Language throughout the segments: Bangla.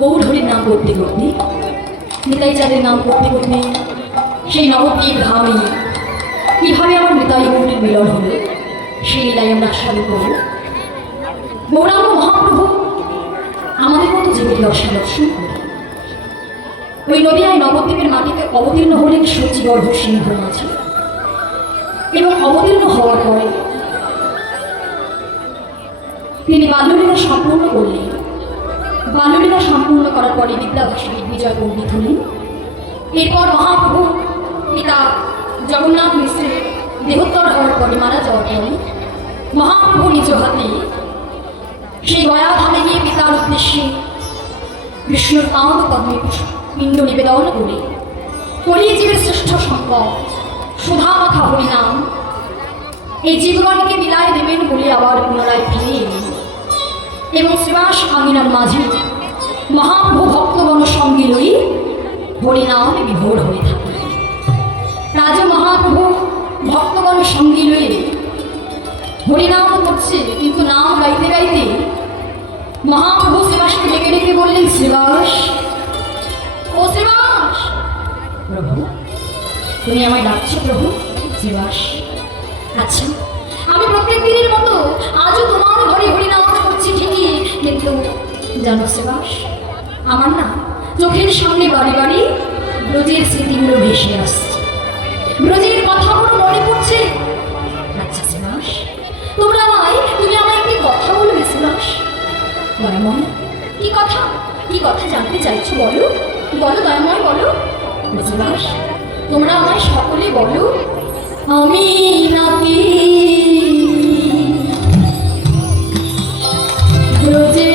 গৌরহরির নাম করতে করতে, নিতাই চাঁদের নাম করতে করতে সেই নবদ্বীপ ধামে কীভাবে আমার নিতাই গৌরীর মিলন হলো সেই লীলায় আমরা আস্বাদন করব। গৌরাঙ্গ মহাপ্রভু আমাদের মতো জীবিত দর্শন দর্শন করে ওই নদিয়ায় নবদ্বীপের মাটিতে অবতীর্ণ হলেন সচিগর্ভ সিংহ মাঝি, এবং অবতীর্ণ হওয়ার পরে তিনি বাল্যলীলা সম্পূর্ণ করলেন। বাল্যলীলা সম্পূর্ণ করার পরে বিদ্যাভাসী বিজয় পণ্ডিত হলেন। এরপর মহাপ্রভু পিতা জগন্নাথ মিশ্রের দেহোত্তর হওয়ার পরে, মারা যাওয়ার পরে মহাপ্রভু নিজ হাতে সেই গয়াধামে গিয়ে পিতার উদ্দেশ্যে বিষ্ণুর পাদ পদ্মে পিণ্ড নিবেদন করে কলিজীবের শ্রেষ্ঠ সম্পদ সুধা মাখা হরিনাম এই জীবগণকে বিলায় দেবেন বলে আবার পুনরায় ফিরে এলেন, এবং শ্রীবাস আমিনার মাঝে মহাপ্রভু ভক্তগণ সঙ্গে লই হরিনামে বিভোর হয়ে থাকে। রাজা মহাপ্রভু ভক্তগণ সঙ্গে লই হরিনাম করছে, কিন্তু নাম গাইতে গাইতে মহাপ্রভু শ্রীবাসকে ডেকে ডেকে বললেন, শ্রীবাস, ও শ্রীবাস। প্রভু, তুমি আমায় ডাকছো প্রভু? শ্রীবাস, আচ্ছা, আমি প্রত্যেক দিনের মতো আজও তোমার ঘরে হরিনাম করছি ঠিকই, কিন্তু জানো শ্রীবাস, আমার না চোখের সামনে বাড়ি বাড়ি ব্রজের স্মৃতিগুলো ভেসে আসছে, ব্রজের কথাগুলো মনে পড়ছে। আচ্ছা শ্রীবাস, তুমি আমায় একটি কথা বলবে শ্রীবাস? দয়াময়, কি কথা? কি কথা জানতে চাইছো? বলো বলো দয়াময়, বলো। শ্রীবাস, তোমরা আমায় সকলে বলো, আমি নাকি ব্রজে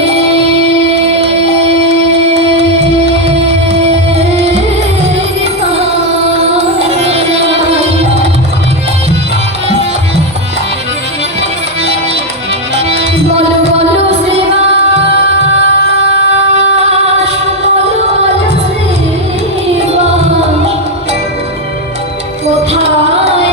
কোথায়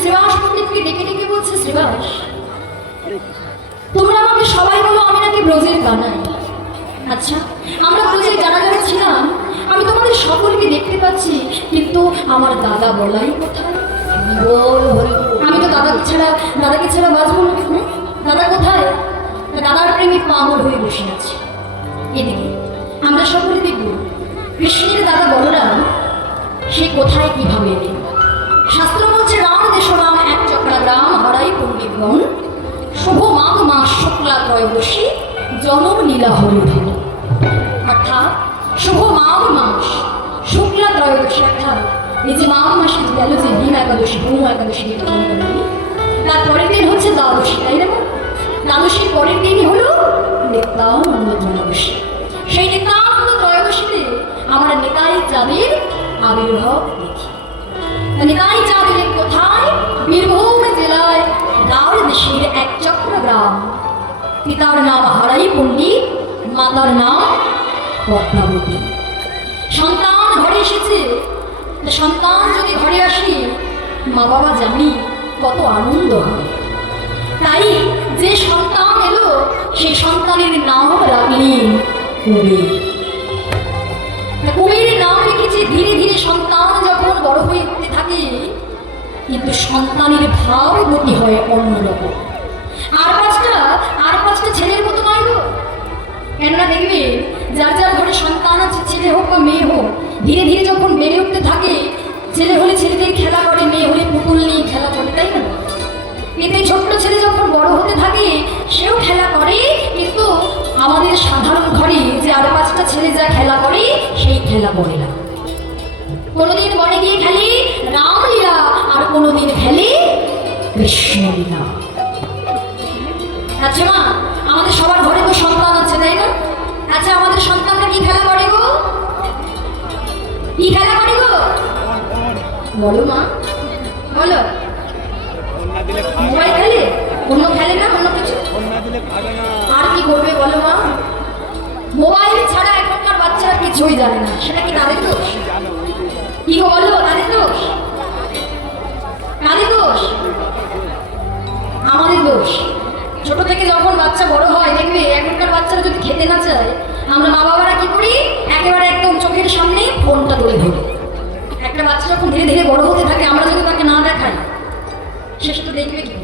শ্রীবাস পণ্ডিতকে ডেকে ডেকে বলছে, শ্রীবাস, তোমরা আমাকে সবাই বলো আমি নাকি ব্রজের কানাই। আচ্ছা, আমরা ব্রজে যারা যারা ছিলাম আমি তোমাদের সকলকে দেখতে পাচ্ছি, কিন্তু আমার দাদা বলাই কোথায়? আমি তো দাদাকে ছাড়া বাঁচবো না। দাদা কোথায়? দাদার প্রেমে পাগল হয়ে বসে আছে। এদিকে আমরা সকলে দেখব কৃষ্ণের দাদা বলরাম সে কোথায় কিভাবে এলেন। শাস্ত্র বলছে, রাম দেশ রাম এক চক্রা গ্রাম হারাই পণ্ডিতগণ, শুভ মাঘ মাস শুক্লা ত্রয়োদশী জনম লীলা হরিধন। অর্থাৎ শুভ মাঘ মাস শুক্লা ত্রয়োদশী, অর্থাৎ এই যে মাঘ মাসে গেল যে ভীম একাদশী, ভূম একাদশী তারপরের দিন হচ্ছে দ্বাদশী, তাই না? দ্বাদশীর পরের দিনই হলো নিত্যানন্দ ত্রয়োদশী। সেই নিত্যানন্দ ত্রয়োদশীতে আমরা নিতাই চাঁদের আবির্ভাব দেখি। নিতাই চাঁদ এলেন কোথায়? বীরভূম জেলায় দ্বারদেশের এক চক্র গ্রাম। পিতার নাম হারাই পণ্ডিত, মাতার নাম পদ্মাবতী। সন্তান ঘরে এসেছে। সন্তান যদি ঘরে আসে মা বাবা জানি কত আনন্দ হয়। তাই যে সন্তান এলো সেই সন্তানের নাম রাখলেন কুবের। কুবের নাম রেখেছে। ধীরে ধীরে সন্তান যখন বড় হয়ে উঠতে থাকে, কিন্তু সন্তানের ভাব গতি হয় অন্যরকম। আর পাঁচটা ছেলের মতো নয় গো। কেননা দেখবে যার যার ঘরে সন্তান আছে, ছেলে হোক বা মেয়ে হোক, ধীরে ধীরে যখন বেড়ে উঠতে থাকে, ছেলে হলে ছেলেদের খেলা করে, মেয়ে হলে পুতুল নিয়ে খেলা করে, তাই না? এতে ছোট্ট ছেলে যখন বড় হতে থাকে সেও খেলা করে, কিন্তু আমাদের সাধারণ ঘরে যে আর পাঁচটা ছেলে যা খেলা করে সেই খেলা করে না। কোনোদিন বনে গিয়ে খেলে রামলীলা, আর কোনোদিন খেলে কৃষ্ণলীলা। আচ্ছা মা, আমাদের সবার ঘরে তো সন্তান আছে, তাই না? আচ্ছা, আমাদের সন্তানরা কি খেলা করে গো? কি খেলা করে গো? বলো মা, বলো। মোবাইল খেলে? অন্য খেলে না? অন্য কিছু? আর কি করবে বলো মা? মোবাইল ছাড়া এখনকার বাচ্চারা কিছুই জানে না। সেটা কি তাদের দোষ? কি গো বলো, তাদের দোষ? কাদের দোষ? আমাদের দোষ। ছোট থেকে যখন বাচ্চা বড় হয় দেখবে এখনকার বাচ্চারা যদি খেতে না চায়, আমরা মা বাবারা কি করি? একেবারে একদম চোখের সামনে ফোনটা তুলে ধরি। একটা বাচ্চা যখন ধীরে ধীরে বড় হতে থাকে, আমরা যদি তাকে না দেখাই, শেষ তো দেখবে কি?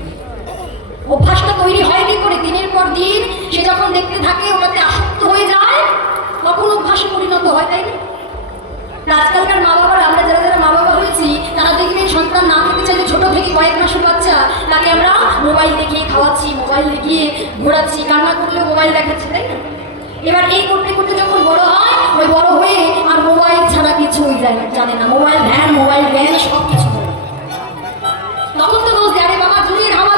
অভ্যাসটা তৈরি হয় কি করে? দিনের পর দিন সে যখন দেখতে থাকে, ওটাতে আসক্ত হয়ে যায়, তখন অভ্যাসে পরিণত হয়, তাই না? আজকালকার মা বাবারা, আমরা যারা যারা মা বাবা হয়েছি, তারা দেখবেন সন্তান না খেতে চাইলে ছোট থেকে কয়েক মাসের বাচ্চা তাকে আমরা মোবাইল দেখিয়ে খাওয়াচ্ছি, মোবাইল দেখিয়ে ঘোরাচ্ছি, কান্না করলে মোবাইল দেখাচ্ছি, তাই না? এবার এই করতে করতে যখন বড় হয়, ওই বড় হয়ে আর মোবাইল ছাড়া কিছুই জানে না। মোবাইল ধ্যান সব কিছু। তখন তো দোষ দেয়, আরে বাবা যুগের হাওয়া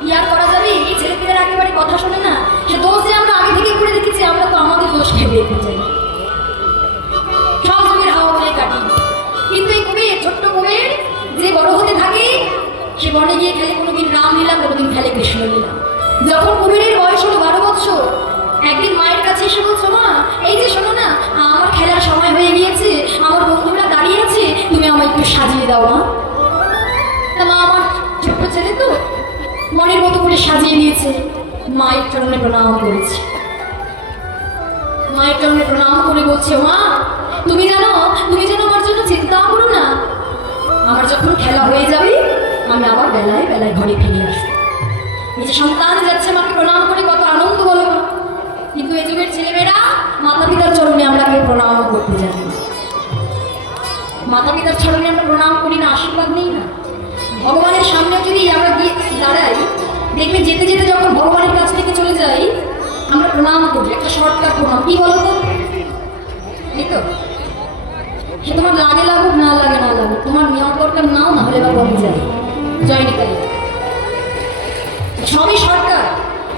কি আর করা যাবে? এই ছেলেপেলেরা একেবারে কথা শোনে না। সে দোষ যে আমরা আগে থেকে করে রেখেছি, আমরা তো আমাদের দোষ খেয়ে দেখতে চাই, সব যুগের হাওয়া বলে কাটি। কিন্তু এই কুবের, ছোট্ট কুবের যে বড় হতে থাকে, সে বনে গিয়ে খেলে কোনোদিন রামলীলা, কোনোদিন খেলে কৃষ্ণলীলা। যখন কুবেরের বয়স হলো 12 বছর, একদিন মায়ের কাছে এসে বলছো, মা এই যে শোনো না, আমার খেলার সময় হয়ে গিয়েছে, আমার বন্ধুরা দাঁড়িয়ে আছে, তুমি আমায় একটু সাজিয়ে দাও মা। তা মা আমার ছোট্ট ছেলে তো মনের মতো করে সাজিয়ে দিয়েছে। মায়ের চরণে প্রণাম করেছে। মায়ের চরণে প্রণাম করে বলছে, মা তুমি জানো আমার জন্য চিন্তা করো না। আমার যখন খেলা হয়ে যাবে, আমি আবার বেলায় বেলায় ঘরে ফিরে আসবো। এই যে সন্তান যাচ্ছে মাকে প্রণাম করে, কত আনন্দ বলো না? কিন্তু এই যুগের ছেলেমেয়েরা মাতা পিতার চরণে আমরা কেউ প্রণাম করতে জানি না। মাতা পিতার চরণে আমরা প্রণাম করি না, আশীর্বাদ নেই না। ভগবানের সামনে যদি আমরা গিয়ে দাঁড়াই, দেখবে যেতে যেতে যখন ভগবানের কাছ থেকে চলে যাই, আমরা প্রণাম করি, একটা শর্টকাট প্রণাম। কি বলো তো? এই তো, সে তোমার লাগে লাগুক না লাগে না লাগুক, তোমার নেওয়ার দরকার নাও, না হলে বা বলে যায় জয় নিতাই। সবই শর্টকাট।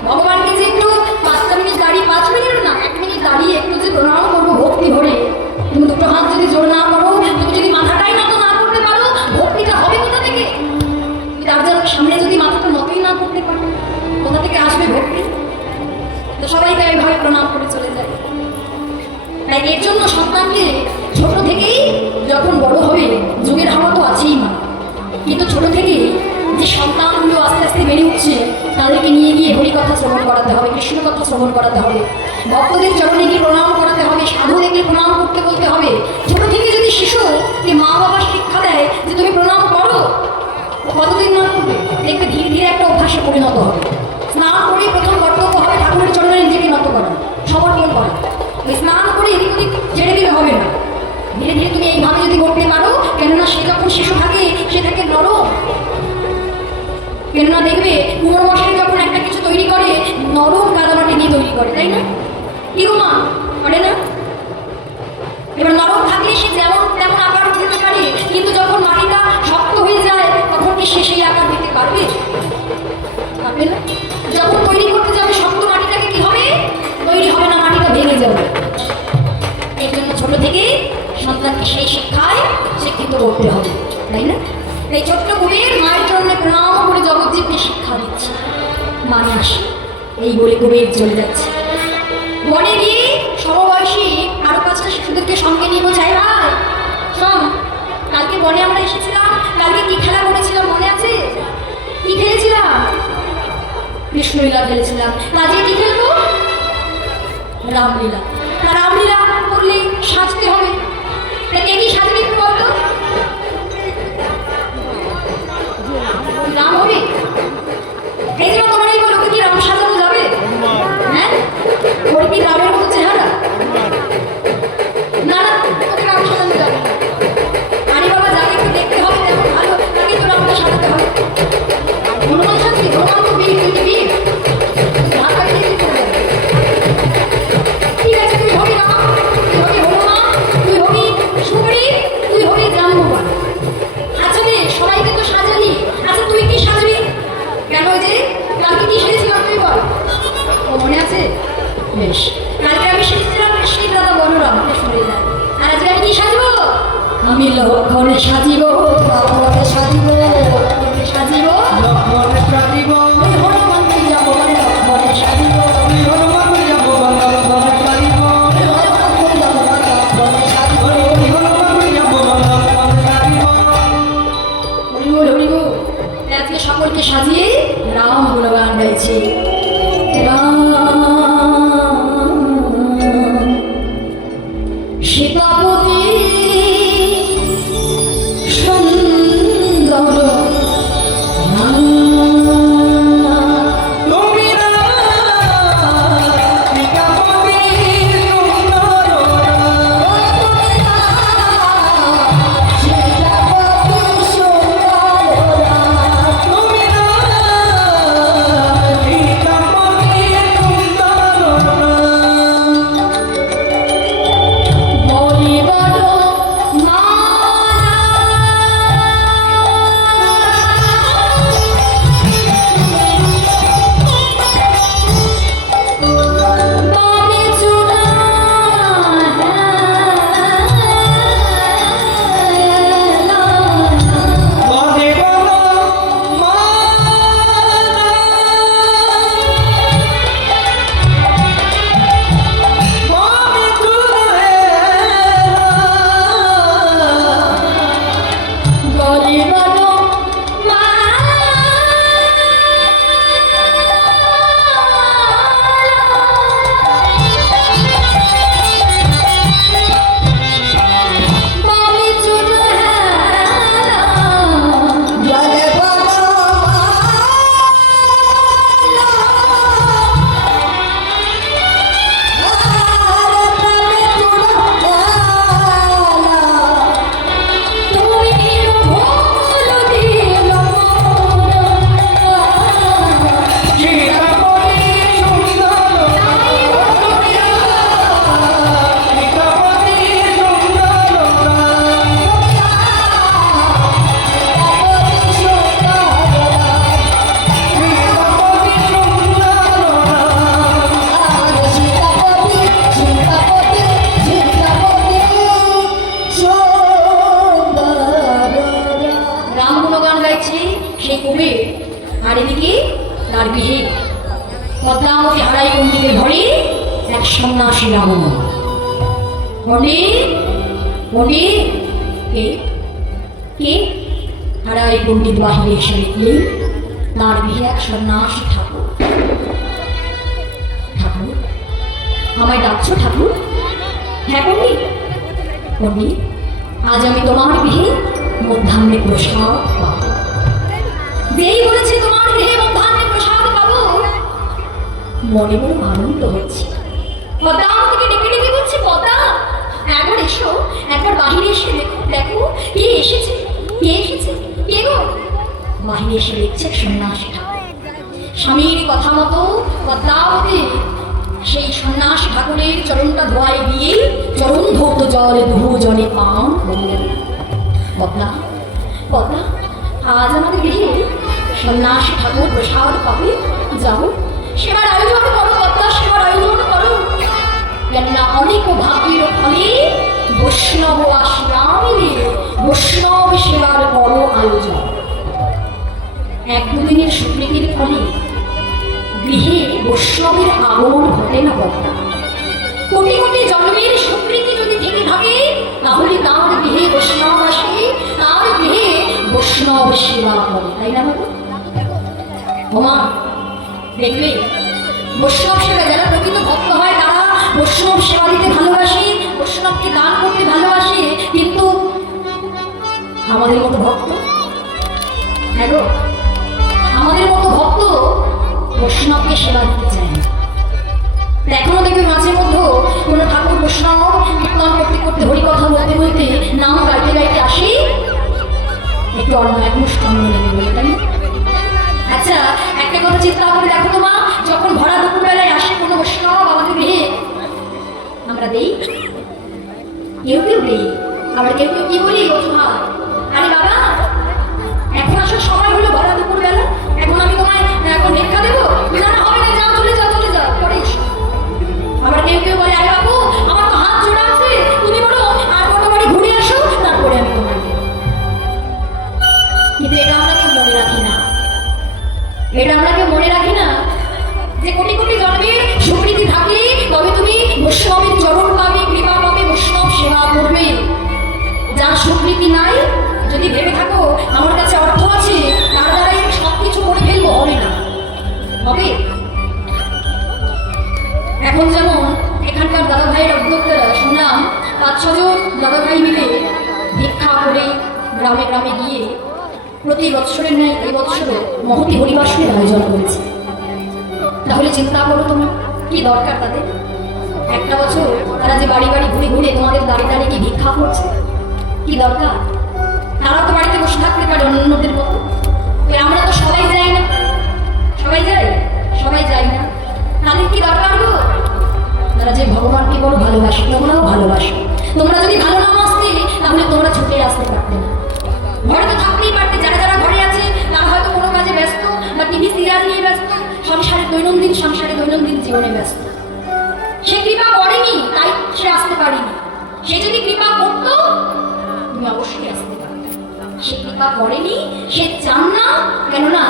ভগবানকে যে একটু 5 মিনিট দাঁড়িয়ে, 5 মিনিট না 1 মিনিট দাঁড়িয়ে একটু যে প্রণাম করবো ভক্তি ভরে, তুমি দুটো হাত যদি জোর না করো, তুমি যদি মাথাটাই নত না করতে পারো, ভক্তিটা হবে কোথা থেকে? তার যার সামনে যদি মাথাটা নতই না করতে পারো, কোথা থেকে আসবে ভক্তি? তো সবাই তাই এইভাবে প্রণাম করে চলে যায়। তাই এর জন্য সন্তানকে ছোট থেকেই যখন বড় হবে, যুগের হাওয়া তো আছেই মা, কিন্তু ছোট থেকে যে সন্তানগুলো আস্তে আস্তে বেড়ে উঠছে তাদেরকে নিয়ে গিয়ে হরিকথা শ্রবণ করাতে হবে, কৃষ্ণ কথা শ্রবণ করাতে হবে, ভক্তদের চরণে গিয়ে প্রণাম করাতে হবে, সাধুদেরকে প্রণাম করতে বলতে হবে। ছোট থেকে যদি শিশুকে মা বাবা শিক্ষা দেয় যে তুমি প্রণাম করো, কতদিন না করবে দেখবে ধীরে ধীরে একটা অভ্যাসে পরিণত হবে। স্নান করে প্রথম কর্তব্য হবে ঠাকুরের চরণে নিজেকে নত করা, সমর্পণ করা। স্নান করে এদিক ওদিক ছেড়ে দিলে হবে না, ধীরে ধীরে তুমি এইভাবে যদি করতে পারো, কেননা সে যখন শিশু থাকে সে থাকে নরম। কেননা দেখবে কুমোর মশাই যখন একটা কিছু তৈরি করে নরম কাদামাটি নিয়ে তৈরি করে, তাই না? কি গো মা, করে না? এবার নরম থাকলে সে যেমন তেমন আকার দিতে পারে, কিন্তু যখন মাটিটা শক্ত হয়ে যায় তখন কি সে সেই আকার দিতে পারবে? পারবে না। যখন তৈরি করতে যাবে শক্ত মাটিটাকে কি হবে? তৈরি হবে না, মাটিটা ভেঙে যাবে। এই জন্য ছোট থেকে সন্তানকে সেই শিক্ষায় শিক্ষিত করতে হবে, তাই না? এই ছোট্ট কুবের মায়ের চরণে প্রণাম করে জগৎজীবকে শিক্ষা দিচ্ছে। মানে আসে এই বলে কুবের চলে যাচ্ছে। বনে গিয়ে সমবয়সী আরো 5টা শিশুদেরকে সঙ্গে নিয়ে বোঝায়, ভাই শোন, কালকে বনে আমরা এসেছিলাম, কালকে কি খেলা করেছিলাম মনে আছে? কি খেলেছিলাম? কৃষ্ণলীলা খেলেছিলাম। আজকে কি খেলবো? রামলীলা। রামলীলা করলে সাজতে হবে। কে কি সাজবে একটু বলতো? রাম হবে? এই যে তোমার এই বলো, কি রাম সাজানো যাবে? হ্যাঁ, ওর কি রামের মতো চেহারা? না না, তোকে রাম সাজানো যাবে। আরে বাবা, যাকে একটু দেখতে হবে তেমন ভালো, তাকে তো রামটা সাজাতে হবে। হনুমান সাজবে? হনুমান তো বীর, তুই তো বীর, ঢাকায় দিয়ে দিতে হবে। ঠিক আছে, তুই হবি রাম, তুই হবি হনুমান, তুই হবি সুগ্রীব, তুই হবি জাম্বুবান। আচ্ছা রে, সবাইকে তো সাজালি, আচ্ছা তুই কি সাজবি? কেন যে কালকে কি সেজেছিলাম তুই বল? ও মনে আছে? বেশ, কালকে আমি সেজেছিলাম কৃষ্ণের দাদা বলরাম, শুনে যায়। আর আজকে আমি কি সাজবো? আমি লক্ষণে সাজিব, লক্ষণে সাজিব, সাজিব লক্ষণে সাজিব, ওই হনুমানকে যাবো লক্ষণে সাজিব, ওই হনুমানকে যাবো লক্ষণে সাজিব, ওই হনুমানকে যাবো লক্ষণে সাজিব, ওই হনুমানকে যাবো লক্ষণে সাজিব। হরিবল হরিবল। আজকে সকলকে সাজিয়ে রাম গুণগান গাইছে। রাম সীতাপতি সুন্দর আর এদিকে তার গৃহে পদ্মাবতী হারাই পণ্ডিতের ঘরে এক সন্ন্যাসী রাবণ। পণ্ডিত, পণ্ডিত কে কে? হারাই পণ্ডিত বাহিরে এসে লিখলে তার বিয়ে এক সন্ন্যাসী ঠাকুর। ঠাকুর, আমায় ডাকছো ঠাকুর? হ্যাঁ পণ্ডিত। পণ্ডিত, আজ আমি তোমার বিয়ে মধ্যাহ্নে প্রসাদ পাবো। যেই বলেছে তোমার বিয়ে মধ্যাহ্নে প্রসাদ পাবো, মনে মনে আনন্দ হচ্ছে। পদ্মা আমাকে ডেকে ডেকে বলছে, পদ্মা একবার এসো, একবার বাহিরে এসে দেখো, দেখো কে এসেছে, কে এসেছে, কে গো? বাহিরে এসে দেখছে সন্ন্যাসী ঠাকুর। স্বামীর কথা মতো পদ্মাবতী সেই সন্ন্যাসী ঠাকুরের চরণটা ধোয়াই দিয়ে চরণ ধৌত জলে ধু জলে পান করলেন। পদ্মা, পদ্মা, আজ আমাদের গৃহে সন্ন্যাসী ঠাকুর প্রসাদ পাবে, যাও সেবার আয়োজন করো পদ্মা, সেবার আয়োজন করো। কেননা অনেক ভাগ্যের ফলে বৈষ্ণব আসিয়া মিলে বৈষ্ণব সেবার বড় আয়োজন। এক দুদিনের সুপ্রীতির ফলে গৃহে বৈষ্ণবের আগমন ঘটে না পদ্মা। কোটি কোটি জন্মের সুপ্রীতি যদি থেকে থাকে, তাহলে তার গৃহে বৈষ্ণব আসে, তার গৃহে বৈষ্ণব সেবা করে, তাই না বলো? ওমা দেখলে বৈষ্ণব সেবা যারা প্রকৃত ভক্ত হয় তারা বৈষ্ণব সেবা দিতে ভালোবাসে, বৈষ্ণবকে দান করতে ভালোবাসে। কিন্তু আমাদের মতো ভক্ত, হ্যাঁ গো, আমাদের মতো ভক্ত বৈষ্ণবকে সেবা দিতে চায় না। এখনো দেখবে মাঝে মধ্যে কোনো ঠাকুর বৈষ্ণব কীর্তন করতে করতে হরিকথা বলতে বলতে নাম গাইতে গাইতে আসি, একটু অন্য এক মুষ্টি অন্য লেগে বলে, তাই না? আচ্ছা একটা কথা চিন্তা করে দেখো তো মা, যখন ভরা দুপুরবেলায় আসে কোনো বৈষ্ণব আমাদের গৃহে, আমরা দেই, কেউ কেউ দেই, আবার কেউ কেউ কি বলি, আরে বাবা এখন আসার সময় হলো ভরা দুপুরবেলা, এখন আমি তোমায় এখন ভিক্ষা দেবো? না না, হবে না, যাও চলে যাও, চলে যাও, পরে এসো। আবার কেউ কেউ বলে, আরে বাবু আমার তো হাত জোড়া আছে, তুমি বলো আর কত বাড়ি ঘুরে আসো, তারপরে আমি তোমার। কিন্তু এটা আমরা কেউ মনে রাখি না, এটা আমরা কেউ মনে রাখি না যে কোটি কোটি জন্মের সুপ্রীতি থাকলে তবে তুমি বৈষ্ণবের চরণ পাবে, কৃপা পাবে, বৈষ্ণব সেবা করবে। যার সুপ্রীতি নাই, যদি ভেবে থাকো আমার কাছে অর্থ আছে তার দ্বারাই সব কিছু করে ফেলবো, হবে না, হবে। এখন যেমন এখানকার দাদা ভাইয়ের উদ্যোক্তারা শুনলাম 5-6 জন দাদা ভাই মিলে ভিক্ষা করে গ্রামে গ্রামে গিয়ে প্রতি বৎসরের ন্যায় এই বৎসরে মহতি হরিবাসনের আয়োজন করেছে। তাহলে চিন্তা করো তোমার কি দরকার তাদের? একটা বছর তারা যে বাড়ি বাড়ি ঘুরে ঘুরে তোমাদের দাঁড়িয়ে দাঁড়িয়ে কি ভিক্ষা করছে, কি দরকার? তারাও তো বাড়িতে বসে থাকতে পারে অন্যদের মতো। আমরা তো সবাই যাই না, সবাই যাই, সবাই যাই না, তাদের কি দরকার গো? তারা যে ভগবানকে বড় ভালোবাসে, তোমরাও ভালোবাসো। তোমরা যদি ভালো না আসতে তাহলে তোমরা ছুটে আসতে পারতে না, ঘরে তো থাকতেই পারতে। যারা যারা ঘরে আছে তারা হয়তো কোনো কাজে ব্যস্ত বা টিভি সিরিয়াল নিয়ে ব্যস্ত, সংসারে দৈনন্দিন জীবনে ব্যস্ত। সে কৃপা করেনি তাই সে আসতে পারেনি। সে যদি কৃপা করতো তুমি অবশ্যই আসতে পারতে। সে কৃপা করেনি, সে চান না, কেননা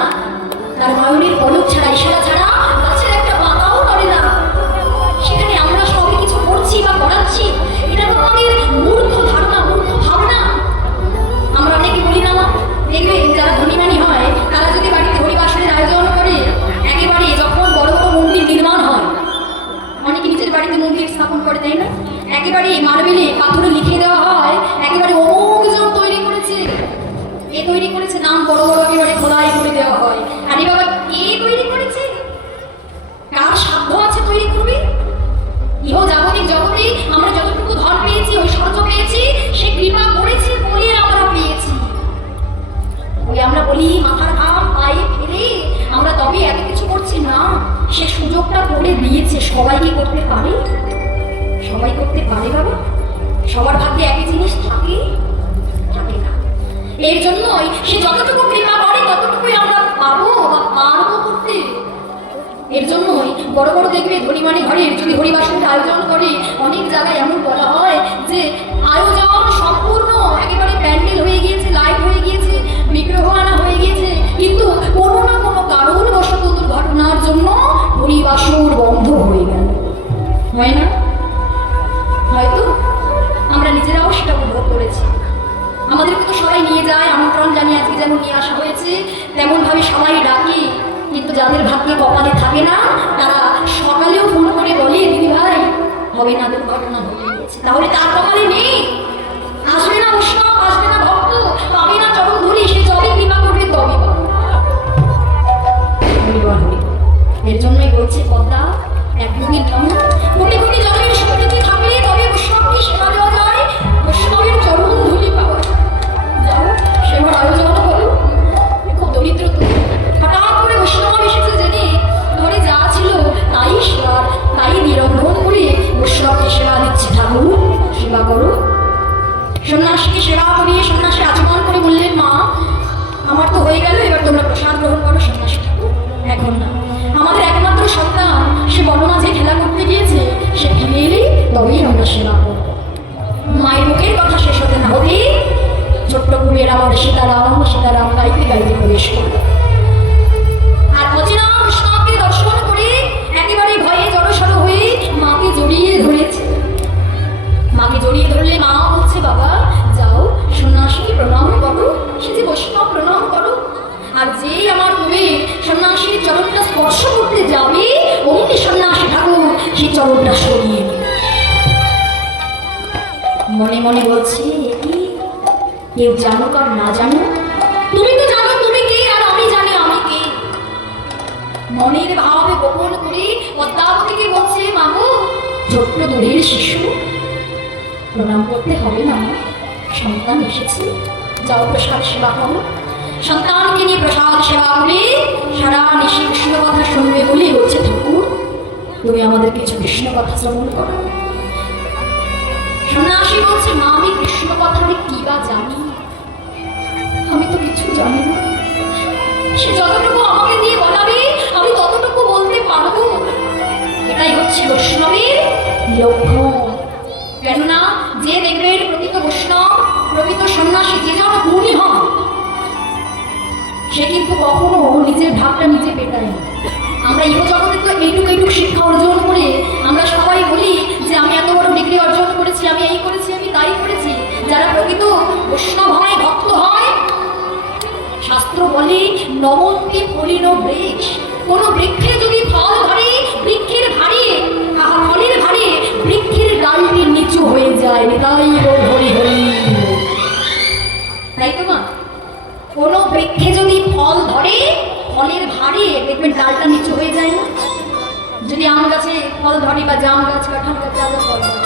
তার নয়নের পলক ছাড়া, ইশারা ছাড়া গাছের একটা পাতাও নড়ে না। সেখানে আমরা সবাই কিছু করছি বা করাচ্ছি, এটা তো আমাদের মূর্খ ধারণা, মূর্খ ভাবনা। আমরা অনেকে বলি না, দেখবে যারা ধনীমানি হয় তারা যদি বাড়িতে হরিবাসনের আয়োজন করে, একেবারে যখন বড় বড় মন্দির নির্মাণ হয়, অনেকে নিজের বাড়িতে মন্দির স্থাপন করে, তাই না? একেবারে মার্বেলে পাথরে লিখে দেওয়া হয়, একেবারে অমুক জন তৈরি করেছে, এ তৈরি করেছে, নাম বড় বড় একেবারে খোদাই করে দেওয়া হয়। আরে বাবা, কে তৈরি করেছে? কার সাধ্য আছে তৈরি করবে? ইহ জাগতিক জগতে আমরা যতটুকু ধন পেয়েছি, ঐশ্বর্য পেয়েছি, সে কৃপা করেছে বলে আমরা পেয়েছি। ওই আমরা বলি মাথার ঘাম পায়ে ফেলে আমরা তবে এত কিছু করছি না, সে সুযোগটা করে দিয়েছে। সবাই কি করতে পারে? সবাই করতে পারে বাবা? সবার ভাগ্যে একই জিনিস থাকে? থাকে না। এর জন্যই সে যতটুকু কৃপা করে ততটুকুই আমরা পাবো বা পারবো করতে। এর জন্যই বড় বড় দেখবে ধনীমানি ঘরে যদি হরিবাসনের আয়োজন করে, অনেক জায়গায় এমন বলা হয় যে আয়োজন সম্পূর্ণ, একেবারে প্যান্ডেল হয়ে গিয়েছে, লাইট হয়ে গিয়েছে, বিগ্রহ আনা হয়ে গিয়েছে, কিন্তু কোনো না কোনো কারণবশত দুর্ঘটনার জন্য হরিবাসর বন্ধ হয়ে গেল। হয় না? হয়তো আমরা নিজেরাও সেটা উপভোগ করেছি। আমাদেরকে তো সবাই নিয়ে যায় আমন্ত্রণ জানিয়ে আজকে যেমন নিয়ে আসা হয়েছে তেমন ভাবে সবাই ডাকে, কিন্তু যাদের ভাগ্যে কপালে থাকে না তারা সকালেও ফোন করে বলে দিদি ভাই হবে না, দুর্ঘটনা ঘটে গেছে। তাহলে তার কপালে নেই, আসবে না বৈষ্ণব, আসবে না ভক্ত, পাবে না চরণ ধরি, সে যবে কৃপা করবে তবে পাবে। এর জন্যই বলছে পদ্মা এক দুদিন নয় কোটি কোটি জন্মের সম্পৃক্তি থাকলে তবে বৈষ্ণবকে সেবা দেওয়া যায়, বৈষ্ণবের চরণ ধুলি পাওয়া যায়। যাও সেবার আয়োজন করো, খুব দরিদ্র তো হঠাৎ করে বৈষ্ণব এসেছে জেনে ঘরে যা ছিল তাই সেবা, তাই নিরন্ধন করে বৈষ্ণবকে সেবা দিচ্ছে। ঠাকুর সেবা করো। সন্ন্যাসীকে সেবা করিয়ে সন্ন্যাসী আচমন করে বললেন মা আমার তো হয়ে গেল, এবার তোমরা প্রসাদ গ্রহণ করো। সন্ন্যাসী ঠাকুর এখন না, আমাদের একমাত্র সন্তান সে বড় মাঝে খেলা করতে গিয়েছে, সে ফিরে এলেই তবেই আমরা সেবা করব। মায়ের মুখের কথা শেষ হতে না হতে ছোট্ট কুমের আমার সীতারাম সীতারাম গাইতে গাইতে প্রবেশ করল। আর অচেনা কৃষ্ণকে দর্শন করে একেবারে ভয়ে জড়সড় হয়ে মাকে জড়িয়ে ধরেছে। মাকে জড়িয়ে ধরলে মা বলছে বাবা যাও সন্ন্যাসীকে প্রণাম করো, সে যে বৈষ্ণব প্রণাম করো। আর যেই আমার তুমি সন্ন্যাসীর চরণটা স্পর্শ করতে যাবে অমনি সন্ন্যাসী ঠাকুর সেই চরণটা সরিয়ে নিল। মনে মনে বলছে কি কেউ জানো আর না জানো, তুমি তো জানো তুমি কে আর আমি জানি আমি কে। মনের ভাবে গোপন করে পদ্মাবতীকে বলছে মাগো ছোট্ট দূরের শিশু প্রণাম করতে হবে না, সন্তান এসেছে, যাও প্রসাদ সেবা করো। সন্তানকে নিয়ে প্রসাদ সেবা করে সারা নিশি কৃষ্ণ কথা শুনবে বলে বলছে ঠাকুর তুমি আমাদের কিছু কৃষ্ণ কথা শ্রবণ করো। সন্ন্যাসী বলছে মা আমি কৃষ্ণ কথা কি বা জানি, আমি তো কিছু জানি না, সে যতটুকু আমাকে দিয়ে বলাবে আমি ততটুকু বলতে পারবো। এটাই হচ্ছে বৈষ্ণবের লক্ষণ। কেননা যে দেখবেন প্রকৃত বৈষ্ণব প্রকৃত সন্ন্যাসী যে জন গুণী হন সে কিন্তু কখনো নিজের ভাবটা নিজে পেটায় না। আমরা ইহ জগতে তো এইটুকু শিক্ষা অর্জন করে আমরা সবাই বলি যে আমি এত বড় ডিগ্রি অর্জন করেছি, আমি এই করেছি, আমি তাই করেছি। যারা প্রকৃত বৈষ্ণব হয় ভক্ত হয় শাস্ত্র বলে নমন্তি ফলিন বৃক্ষ, কোন বৃক্ষে যদি ফল ধরে বৃক্ষের ভারে ফলের ভারে বৃক্ষের ডালটি নিচু হয়ে যায়। তাই হরি হরি, তাই তো মা কোন বৃক্ষে যদি ফল ধরে ফলের ভারে দেখবেন ডালটা নিচু হয়ে যায় না। যদি আম গাছে ফল ধরে বা জাম গাছ কাঁঠাল গাছে আলাদা ফল ধরে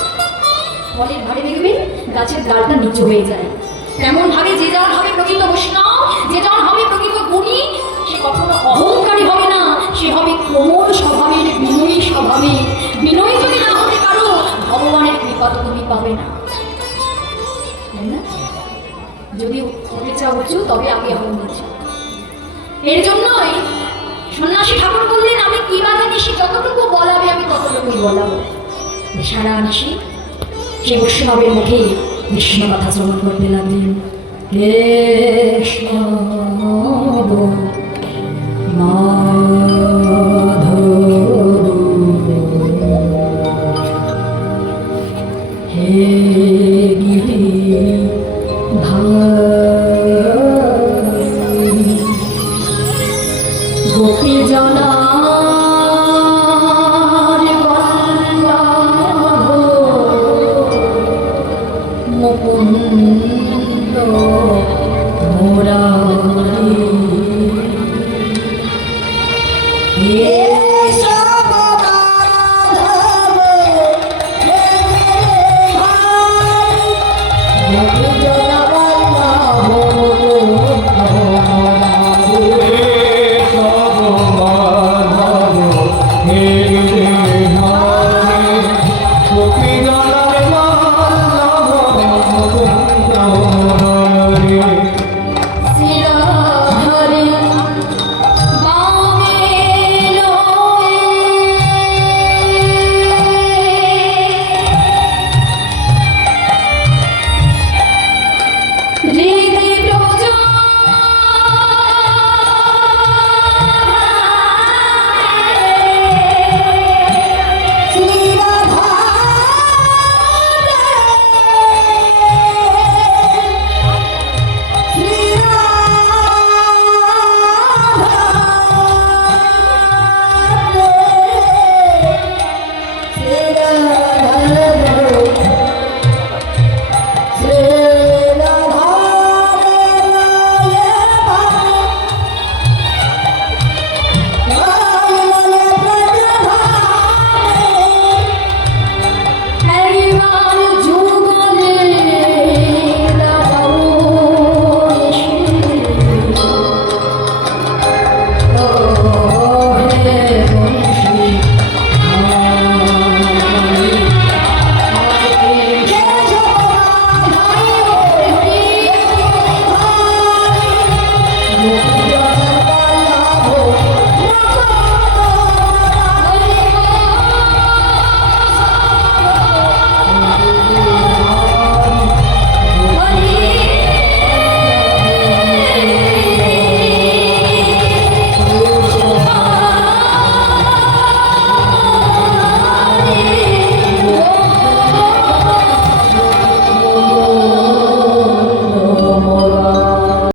ফলের ভারে দেখবেন গাছের ডালটা নিচু হয়ে যায়। তেমন ভাবে যে জন হবে প্রকৃত বৈষ্ণব, যে জন হবে প্রকৃত গুণী, সে কখনো অহংকারী হবে না, সে হবে কোমল স্বভাবের বিনয়ী স্বভাবে। বিনয়ী যদি না হতে পারো ভগবানের কৃপা তো তুমি পাবে না, তাই না? যদি হতে চাও উঁচু তবে আগে হবে নিচু। এর জন্যই সন্ন্যাসী ঠাকুর বললেন আমি কি বা জানি, সে যতটুকু বলাবে আমি ততটুকুই বলাবো। সারা নিশি সে বৈষ্ণবের মুখে কৃষ্ণ কথা শ্রবণ করতে লাগলেন। কৃষ্ণ